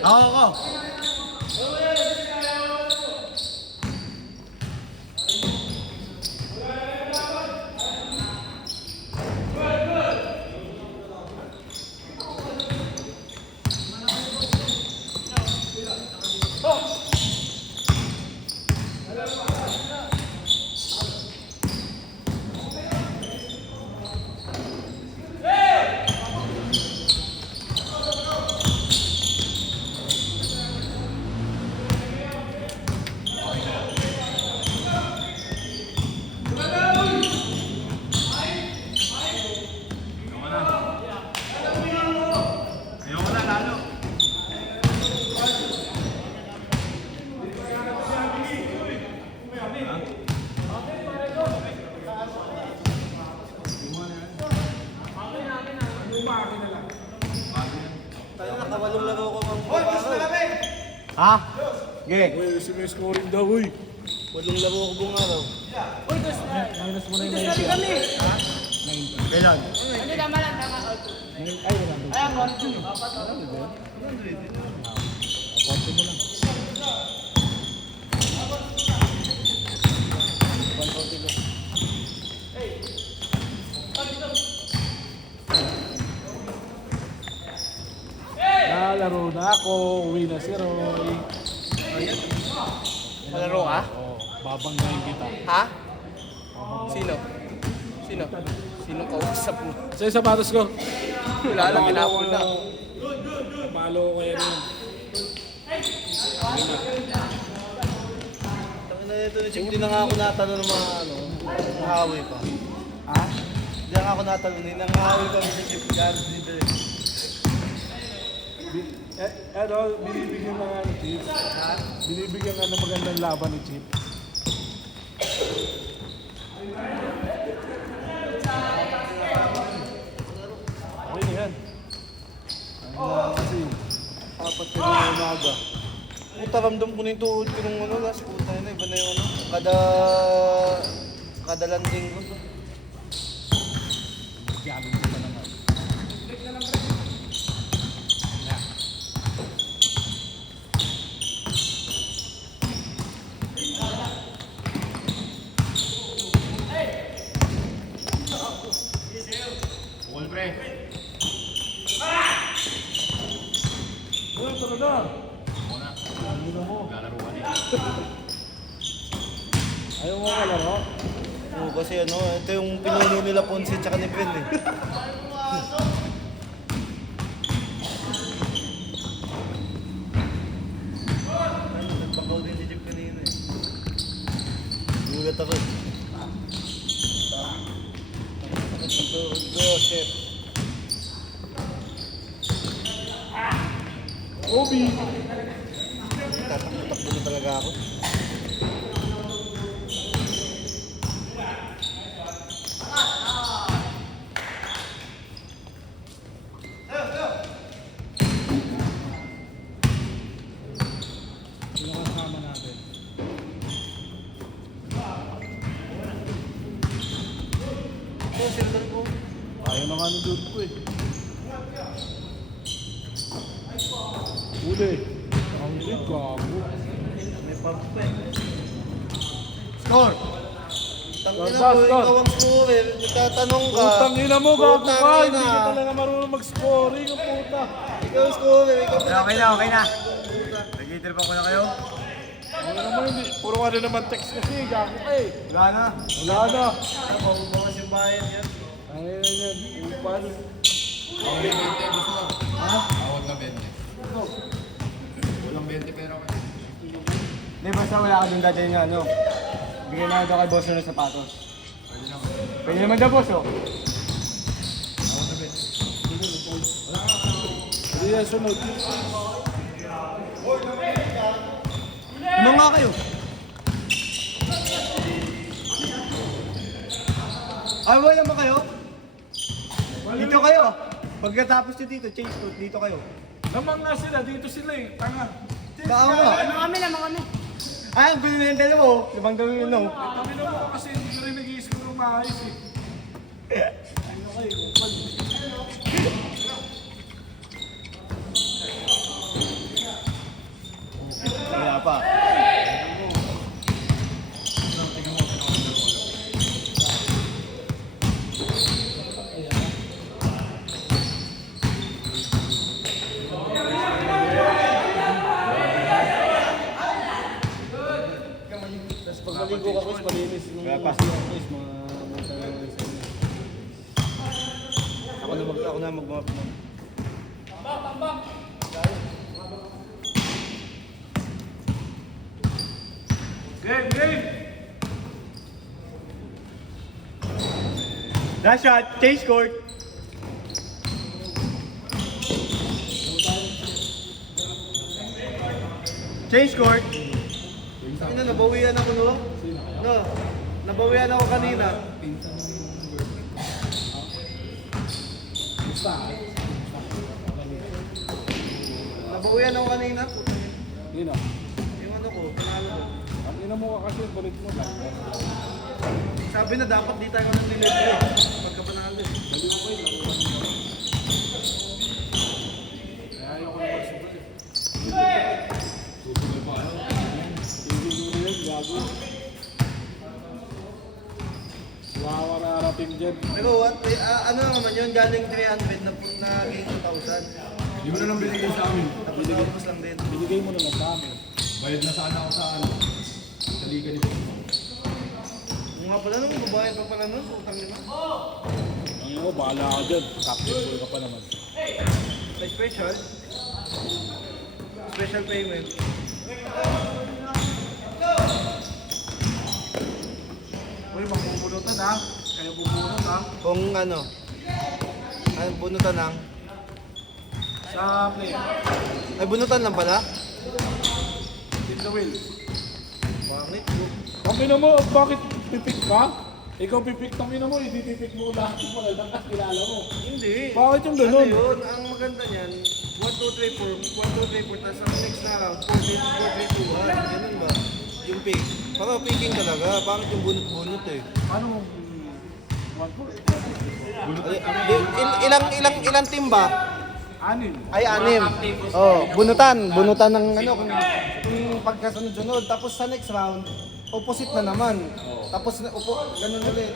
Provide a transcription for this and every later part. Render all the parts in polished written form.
Ako. Nakawalong laro ko mang bungaraw. Ha? Sige. Uy, si may scoring daw, uy. Walong laro ko bungaraw. Minus mo na yung 90. Ha? 90. Kailan? Hindi, tama lang, tama. Ay, wala. Ayan, 1-2. Aporte mo lang. Nalaro na ako, uwi na si Roy. Malaro ka? Oo, babanggain kita. Ha? Sino? Sino? Sino kausap mo? Sa yung sapatos ko. Wala lang, kinapon na. Palo ko yan yun. Tangina nito ni Chip, hindi na nga ako natalo ng mga nangahawi pa. Ha? Hindi na nga ako natalo, nangahawi pa si Chip. Galit dito eh. Binibigyan na nga ni Chip. Binibigyan nga ng magandang laban ni Chip. Okay na yan. Kasi, apat ka na umaga. Puta, ramdam ko na yung tuhod ko nung last puta yun, iba na yung kada landing ko. Gamit ko pa naman. Ball pre. Uy, tara na! Lalaro ka din. Ayaw mo kalaro? Oo, kasi ito yung pinili nila Ponce tsaka ni Pen eh. Nagpakaw din si Chip kanina eh. Gulat ako eh. Shit. Obi! Tatakbo na talaga ako. Sino kasama natin? Ito, silver ko. Ayaw na nga ng dude ko eh. Uli. Ang big gago. May pump pa eh. Score! Tangina Score, mo, score. ikaw ang score eh. Nagtatanong ka. Putang ina mo, gago Putang ka. ina. Hindi ka talaga marunong mag-scoring, ang puta. Ikaw ang score eh. Ikaw Okay na, okay na. Nag-iiter pa ko na kayo. Ano naman hindi. Puro ano naman text kasi, gago ka eh. Wala na. Wala na. mabubukas yung bayan yan. Ano yan, upal. Awag na 20. Walang 20 pero ako. Hindi, basta wala ka dun dati yung ano. Bigyan na daw kay boss ng sapatos. Pwede naman daw boss oh. Hindi yan sunod. Ano nga kayo? Ay, wala mo kayo? Dito kayo. Pagkatapos nyo dito, change foot, dito kayo. Lamang nga sila, dito sila eh. Tanga. Baka mo. Lamang kami. Ay, ang gulo na yung dalawa oh. Lamang daw yun no. Kami na mo kasi hindi ko rin nag-i-score ng maayos eh. Ano kayo, upal. Wala pa. Ako na mag-map mo. Last shot, change court. Change court. Ano, nabawian ako no? No, nabawian ako kanina. Nabawian ako kanina. Yun o. Yung ano ko, panalo ko. Ang ina mo ka kasi, balik mo lang. Sabi na dapat di tayo nang delivery. Pagka panalo. Wawa na harating dyan. Pero what, ano naman yun, galing 300 na gain 2,000. Hindi mo na lang binigay sa amin. Tapos nakapos lang din. Binigay mo na lang sa amin. Bayad na sana ako sa ano. Sa liga ni Boss. Yung nga pala nung babayad pa pala nun, utang nila. Ang ina mo, bahala ka dyan. Captain boy ka pa naman. May special. Special payment. Uy, magbubunutan ha. Kayo bubunot ha. Kung ano, ano bunutan lang? Sa play. Ay, bunutan lang pala? In the wheel. Pangit. Ang ina mo, bakit pipik ka? Ikaw pipik, ang ina mo, hindi pipik mo lahat yung mga lang kilala mo. Hindi. Bakit yung Ano ganun? yun? Ang maganda niyan, 1, 2, 3, 4. 1, 2, 3, 4. Tapos ang next na round, 4, 3, 2, 1. Ganun ba? Yung pick. Para picking talaga. Pangit yung bunot-bunot eh. Paano mo? 1, 4, Ilang team ba? 6. Ay, 6. Oh, bunutan. Bunutan ng ano, kung pagkasunod-sunod. Tapos sa next round, opposite na naman. Tapos ganun ulit.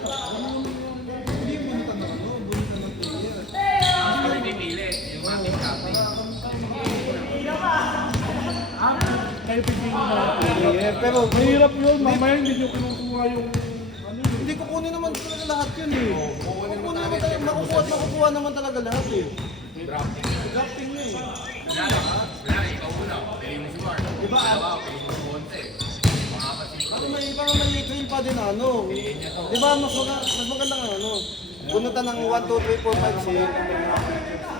Hindi bunutan ng ano, bunutan ng player. Kayo pipik na. Pero Mahirap yun, mamaya hindi nyo kinukuha yung ano yun. hindi kukunin naman talaga lahat yun eh. Kukunin naman talaga, makukuha at makukuha naman talaga lahat eh. Drafting na eh. Diba? Parang may trail pa din ano. Diba mas maganda nga ano. Bunutan ng 1, 2, 3, 4, 5, 6.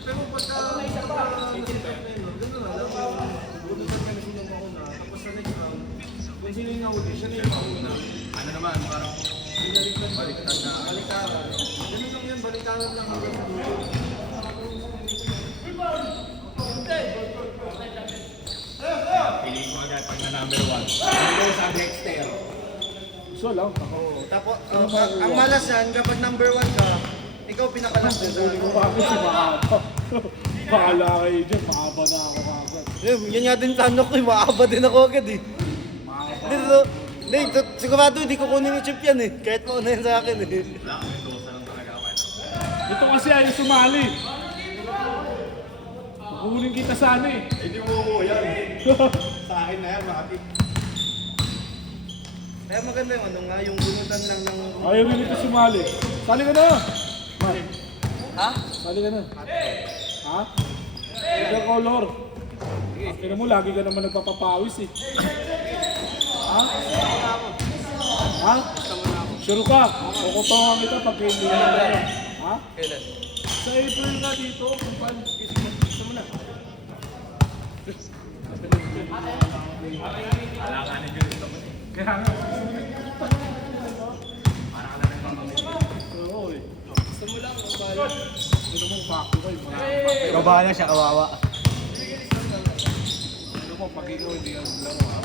Pero pagka gano'n na lang, bunutan kami sila mauna, tapos sa next round, kung sino yung nahuli, siya na yung mauna. Ano naman, parang baliktad na. Baliktaran. Ganun lang yan, baliktaran lang hanggang sa dulo. Piling ko agad pag na number 1. Ano ko sa Dexter? So lang, ako. Tapos, ang malas yan, kapag number 1 ka, ikaw pinakalas din sa Huli ko bakit si Makaba. Bahala kayo dyan, Makaba na ako kagad. Yan nga din plano ko, maaba din ako agad eh. Hindi, sigurado hindi ko kunin yung chip yan eh. Kahit mauna yan sa akin eh. Ito kasi ay sumali. Kukunin kita sana eh. Hindi mo ko yan. Sa akin na yan, makapit. Kaya maganda yung ano nga, yung bunutan lang ng... Ayaw rin ito sumali. Sali ka na! Ha? Sali ka na. Ha? Ikaw color. Kaya mo, lagi ka naman nagpapapawis eh. Ha? Ha? Sure ka? Kukutongan kita pag hindi ka na. Ha? Kailan? Sa April nga dito, kung paano. Gusto mo na. Kaya nga. Oo eh. Gusto mo lang, bahala. Gusto mo, bakto kayo. Marami. Kabahala siya, kawawa. Ano mo, pag ikaw hindi ka naglaro ha.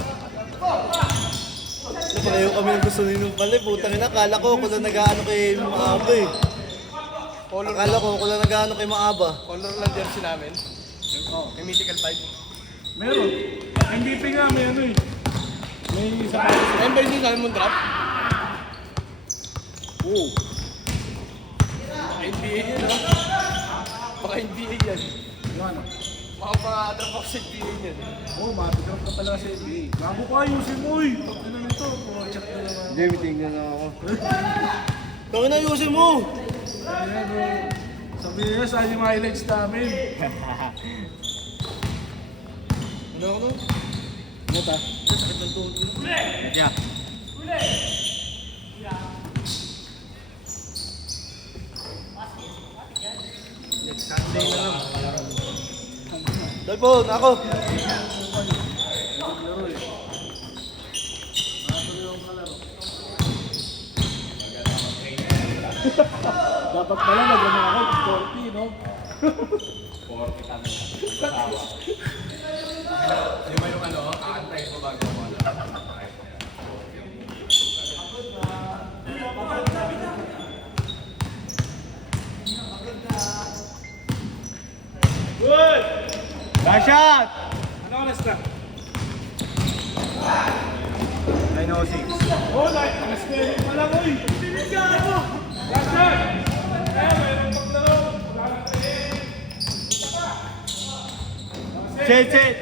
Pareho kami ng gusto ninong pala. Putang ina, akala ko ako lang nag-ano kay Maaba eh. Akala ko ako lang nag-ano kay Maaba. Color lang jersey namin. May mythical 5. Meron. MVP nga, may ano eh. May sapatos. Ayun ba yung sinasabi mong drop? Oo. NBA yan, no? Baka NBA yan. Yung ano? Baka pangatrap ako sa NBA yan. Oo, matitrap ka talaga sa NBA. Gago ka, ayusin mo eh. Pag ano nito, check na naman. Hindi, may tingnan na ako. Tangin na, ayusin mo! Ayan, sabihin nyo, saan yung highlights namin? Ano ako, no? Ano ta? Yeah. Dalpon, ako! Dapat pala nag-ano ako, 40, no? Di ba yung ano, aantay ko bago mo alam. Last shot! Ano oras na? 9:06. Oh, alas 9 pa lang, uy! Last shot! Mayroon paglaro. Wala na tayo. Set, set!